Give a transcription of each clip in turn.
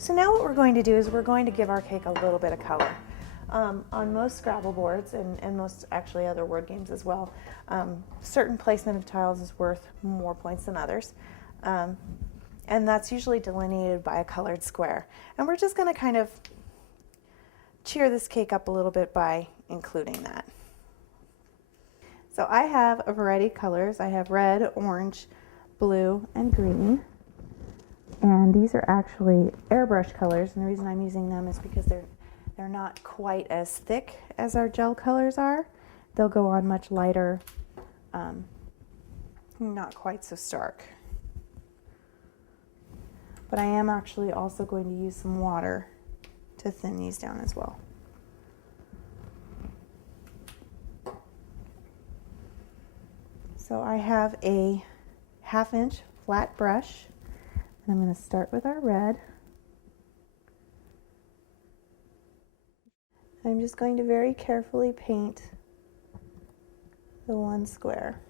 So now what we're going to do is we're going to give our cake a little bit of color. On most Scrabble boards and most actually other word games as well, certain placement of tiles is worth more points than others. And that's usually delineated by a colored square. And we're just going to kind of cheer this cake up a little bit by including that. So I have a variety of colors. I have red, orange, blue, and green. And these are actually airbrush colors, and the reason I'm using them is because they're not quite as thick as our gel colors are. They'll go on much lighter, not quite so stark. But I am actually also going to use some water to thin these down as well. So I have a 1/2 inch flat brush. I'm going to start with our red. I'm just going to very carefully paint the one square.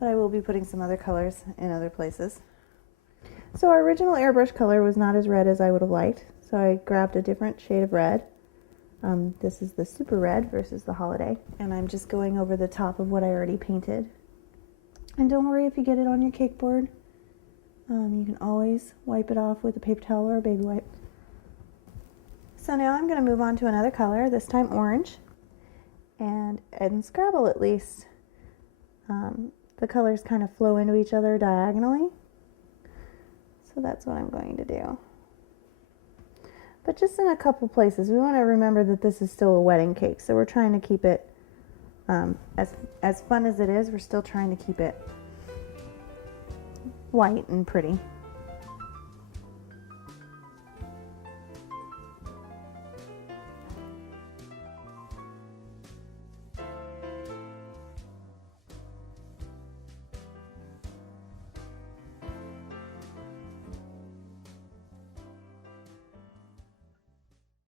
But I will be putting some other colors in other places. So our original airbrush color was not as red as I would have liked, so I grabbed a different shade of red. This is the super red versus the holiday, and I'm just going over the top of what I already painted. And don't worry if you get it on your cake board. You can always wipe it off with a paper towel or a baby wipe. So now I'm going to move on to another color, this time orange. And in Scrabble at least, the colors kind of flow into each other diagonally. So that's what I'm going to do. But just in a couple places. We want to remember that this is still a wedding cake, so we're trying to keep it, as fun as it is, we're still trying to keep it white and pretty.